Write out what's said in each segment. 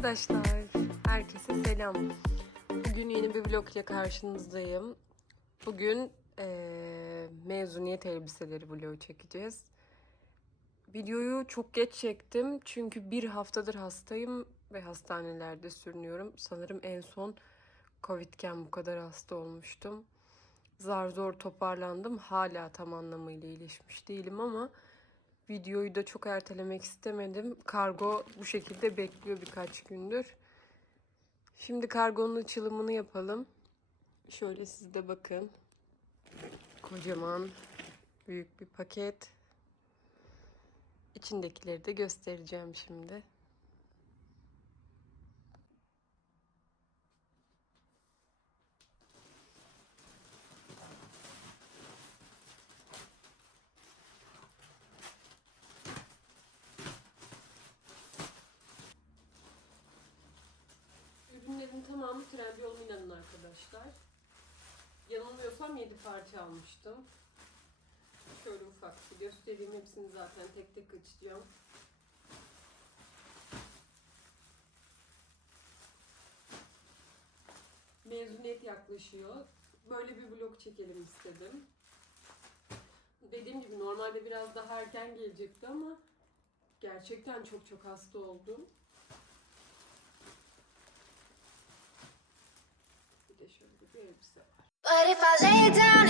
Arkadaşlar, herkese selam. Bugün yeni bir vlog ile karşınızdayım. Bugün eee, mezuniyet elbiseleri vlogu çekeceğiz. Videoyu çok geç çektim çünkü bir haftadır hastayım ve hastanelerde sürünüyorum. Sanırım en son Covid'ken bu kadar hasta olmuştum. Zar zor toparlandım. Hala tam anlamıyla iyileşmiş değilim ama videoyu da çok ertelemek istemedim. Kargo bu şekilde bekliyor birkaç gündür. Şimdi kargonun açılımını yapalım. Şöyle siz de bakın. Kocaman büyük bir paket. İçindekileri de göstereceğim şimdi. Ürünlerin tamamı Trendyol Milano'nun arkadaşlar. Yanılmıyorsam 7 parça almıştım. Şöyle ufak bir göstereyim. Hepsini zaten tek tek açacağım. Mezuniyet yaklaşıyor. Böyle bir vlog çekelim istedim. Dediğim gibi normalde biraz daha erken gelecekti ama gerçekten çok çok hasta oldum. But if I lay down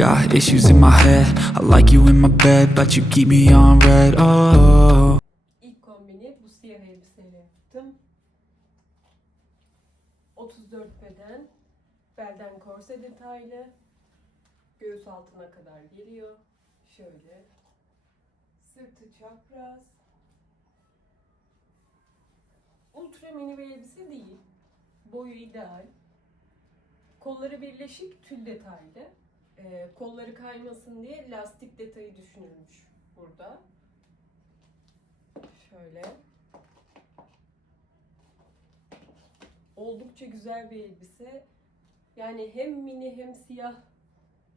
Got issues in my head. I like you in my bed, but you keep me on red. Oh. İlk kombini bu siyah elbiseyle yaptım. 34 beden, belden korse detaylı, göğüs altına kadar geliyor. Şöyle, sırtı çapraz. Ultra mini bir elbise değil. Boyu ideal. Kolları birleşik, tül detaylı. Ee, kolları kaymasın diye lastik detayı düşünülmüş burada. Şöyle. Oldukça güzel bir elbise. Yani hem mini hem siyah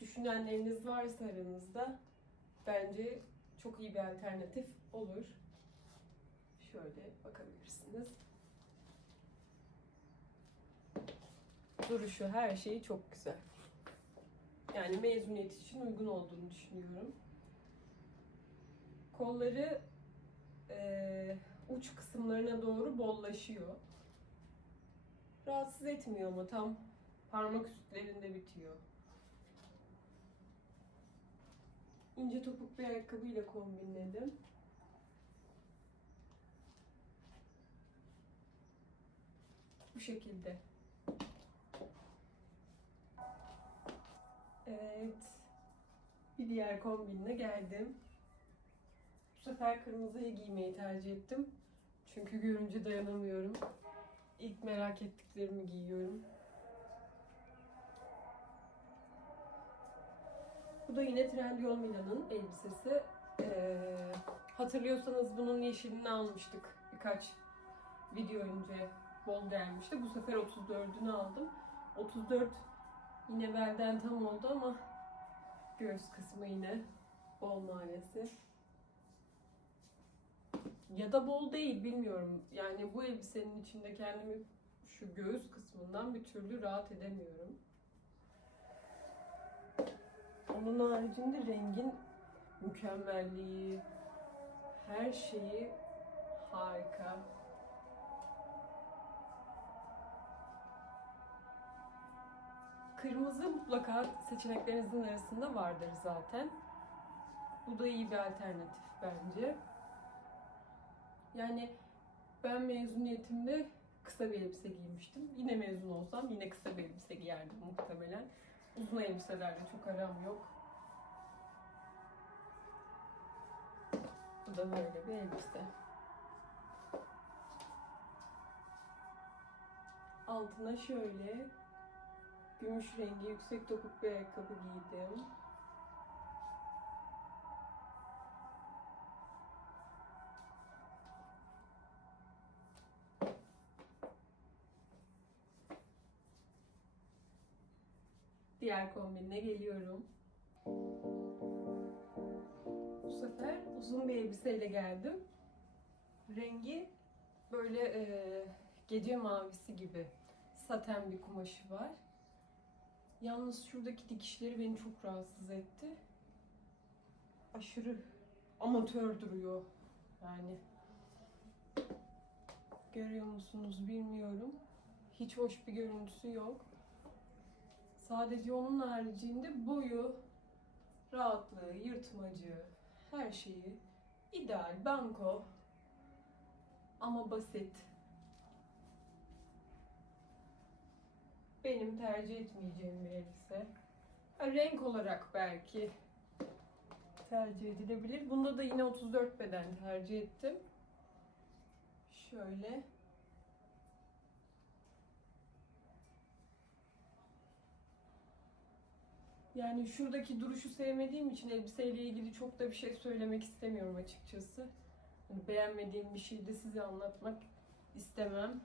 düşünenleriniz varsa aranızda bence çok iyi bir alternatif olur. Şöyle bakabilirsiniz. Duruşu her şeyi çok güzel. Yani mezuniyet için uygun olduğunu düşünüyorum. Kolları eee, uç kısımlarına doğru bollaşıyor. Rahatsız etmiyor ama tam parmak üstlerinde bitiyor. İnce topuk bir ayakkabıyla kombinledim. Bu şekilde. Evet. Bir diğer kombinle geldim. Bu sefer kırmızıyı giymeyi tercih ettim. Çünkü görünce dayanamıyorum. İlk merak ettiklerimi giyiyorum. Bu da yine Trendyol Milano'nun elbisesi. Ee, hatırlıyorsanız bunun yeşilini almıştık birkaç video önce. Bol gelmişti. Bu sefer 34'ünü aldım. 34 yine belden tam oldu ama göğüs kısmı yine bol maalesef. Ya da bol değil bilmiyorum. Yani bu elbisenin içinde kendimi şu göğüs kısmından bir türlü rahat edemiyorum. Onun haricinde rengin mükemmelliği, her şeyi harika. Kırmızı mutlaka seçeneklerinizin arasında vardır zaten. Bu da iyi bir alternatif bence. Yani ben mezuniyetimde kısa bir elbise giymiştim. Yine mezun olsam yine kısa bir elbise giyerdim muhtemelen. Uzun elbiselerle çok aram yok. Bu da böyle bir elbise. Altına şöyle gümüş rengi yüksek topuk bir ayakkabı giydim. Diğer kombinine geliyorum. Bu sefer uzun bir elbiseyle geldim. Rengi böyle e, gece mavisi gibi saten bir kumaşı var. Yalnız şuradaki dikişleri beni çok rahatsız etti. Aşırı amatör duruyor yani. Görüyor musunuz bilmiyorum. Hiç hoş bir görüntüsü yok. Sadece onun haricinde boyu, rahatlığı, yırtmacı, her şeyi ideal, banko ama basit. Benim tercih etmeyeceğim bir elbise. Renk olarak belki tercih edilebilir. Bunda da yine 34 beden tercih ettim. Şöyle. Yani şuradaki duruşu sevmediğim için elbiseyle ilgili çok da bir şey söylemek istemiyorum açıkçası. Yani beğenmediğim bir şeyi de size anlatmak istemem.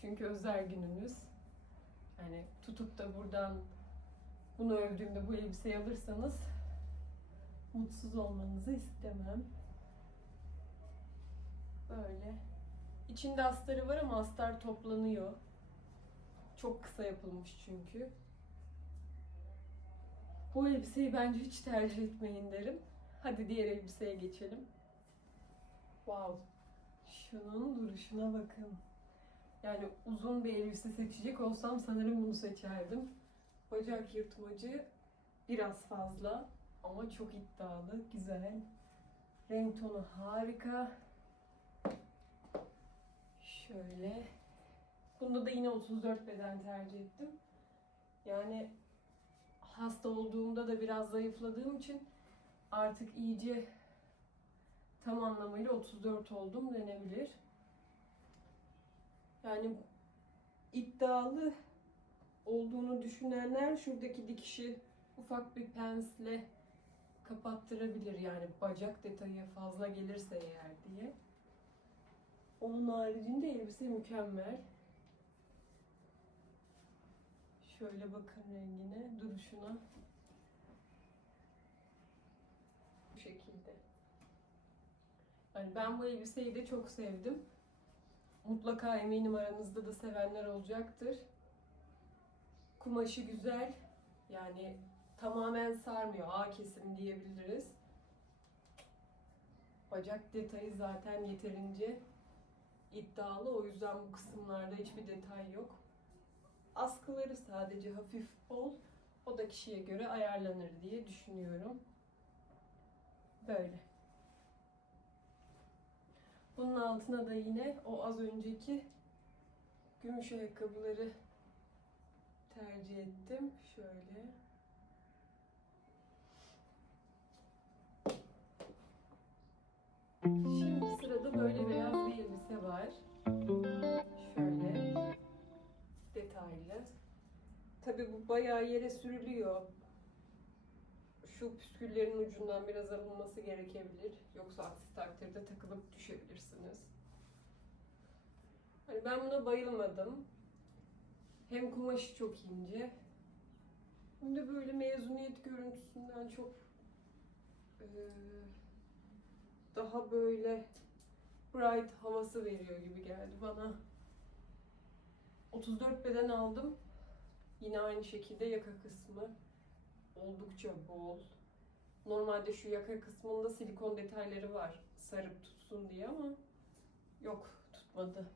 Çünkü özel gününüz. Yani tutup da buradan bunu övdüğümde bu elbiseyi alırsanız mutsuz olmanızı istemem. Böyle. İçinde astarı var ama astar toplanıyor. Çok kısa yapılmış çünkü. Bu elbiseyi bence hiç tercih etmeyin derim. Hadi diğer elbiseye geçelim. Wow. Şunun duruşuna bakın. Yani uzun bir elbise seçecek olsam sanırım bunu seçerdim. Bacak yırtmacı biraz fazla ama çok iddialı, güzel. Renk tonu harika. Şöyle. Bunda da yine 34 beden tercih ettim. Yani hasta olduğumda da biraz zayıfladığım için artık iyice tam anlamıyla 34 oldum denebilir. Yani iddialı olduğunu düşünenler şuradaki dikişi ufak bir pensle kapattırabilir yani bacak detayı fazla gelirse eğer diye. Onun haricinde elbise mükemmel. Şöyle bakın rengine, duruşuna. Bu şekilde. Yani ben bu elbiseyi de çok sevdim. Mutlaka eminim aranızda da sevenler olacaktır. Kumaşı güzel. Yani tamamen sarmıyor. A kesim diyebiliriz. Bacak detayı zaten yeterince iddialı. O yüzden bu kısımlarda hiçbir detay yok. Askıları sadece hafif bol. O da kişiye göre ayarlanır diye düşünüyorum. Böyle. Bunun altına da yine o az önceki gümüş ayakkabıları tercih ettim. Şöyle. Şimdi sırada böyle beyaz bir elbise var. Şöyle detaylı. Tabi bu bayağı yere sürülüyor. Şu püsküllerin ucundan biraz alınması gerekebilir. Yoksa aksi takdirde takılıp düşebilirsiniz. Hani ben buna bayılmadım. Hem kumaşı çok ince. Hem de böyle mezuniyet görüntüsünden çok eee, daha böyle bright havası veriyor gibi geldi bana. 34 beden aldım. Yine aynı şekilde yaka kısmı oldukça bol. Normalde şu yaka kısmında silikon detayları var sarıp tutsun diye ama yok tutmadı.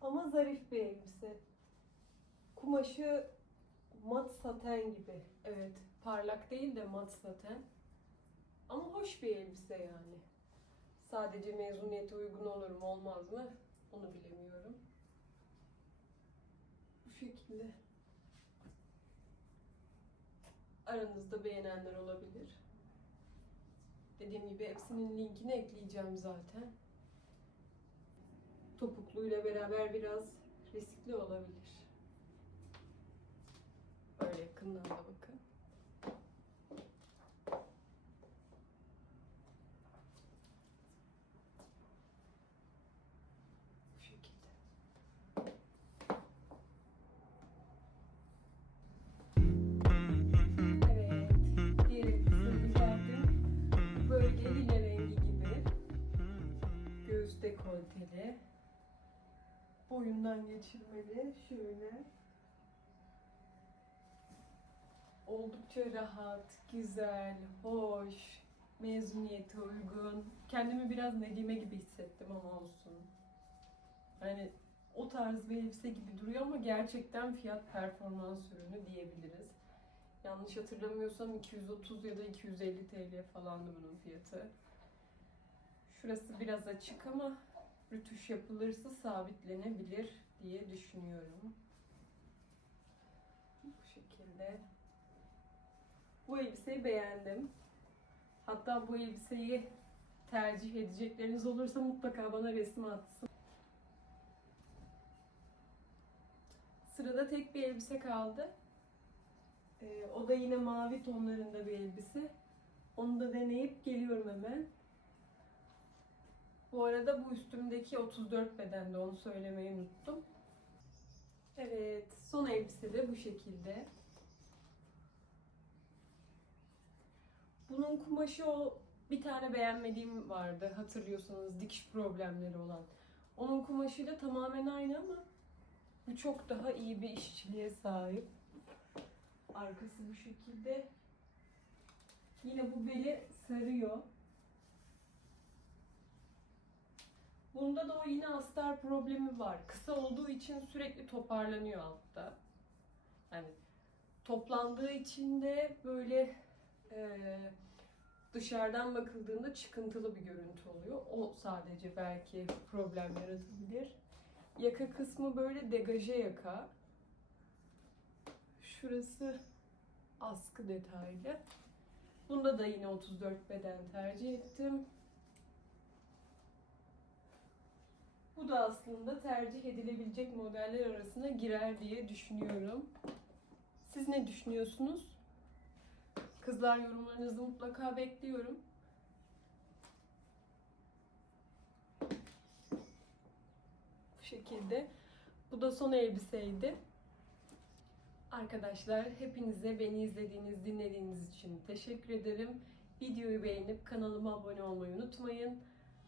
Ama zarif bir elbise. Kumaşı mat saten gibi. Evet, parlak değil de mat saten. Ama hoş bir elbise yani. Sadece mezuniyete uygun olur mu olmaz mı? Onu bilemiyorum. Şekilde. Aranızda beğenenler olabilir. Dediğim gibi hepsinin linkini ekleyeceğim zaten. Topukluyla beraber biraz riskli olabilir. Böyle yakından da bakın. Dekolteli. Boyundan geçirmeli. Şöyle. Oldukça rahat, güzel, hoş, mezuniyete uygun. Kendimi biraz Nedime gibi hissettim ama olsun. Hani o tarz bir elbise gibi duruyor ama gerçekten fiyat performans ürünü diyebiliriz. Yanlış hatırlamıyorsam 230 ya da 250 TL falandı bunun fiyatı. Şurası biraz açık ama yapılırsa sabitlenebilir diye düşünüyorum. Bu şekilde. Bu elbiseyi beğendim. Hatta bu elbiseyi tercih edecekleriniz olursa mutlaka bana resim atsın. Sırada tek bir elbise kaldı. Ee, o da yine mavi tonlarında bir elbise. Onu da deneyip geliyorum hemen. Bu arada bu üstümdeki 34 bedende onu söylemeyi unuttum. Evet, son elbise de bu şekilde. Bunun kumaşı o bir tane beğenmediğim vardı hatırlıyorsanız dikiş problemleri olan. Onun kumaşıyla tamamen aynı ama bu çok daha iyi bir işçiliğe sahip. Arkası bu şekilde. Yine bu beli sarıyor. Bunda da o yine astar problemi var. Kısa olduğu için sürekli toparlanıyor altta. Yani toplandığı için de böyle e, dışarıdan bakıldığında çıkıntılı bir görüntü oluyor. O sadece belki problem yaratabilir. Yaka kısmı böyle degaje yaka. Şurası askı detaylı. Bunda da yine 34 beden tercih ettim. Bu da aslında tercih edilebilecek modeller arasına girer diye düşünüyorum. Siz ne düşünüyorsunuz? Kızlar yorumlarınızı mutlaka bekliyorum. Bu şekilde. Bu da son elbiseydi. Arkadaşlar hepinize beni izlediğiniz, dinlediğiniz için teşekkür ederim. Videoyu beğenip kanalıma abone olmayı unutmayın.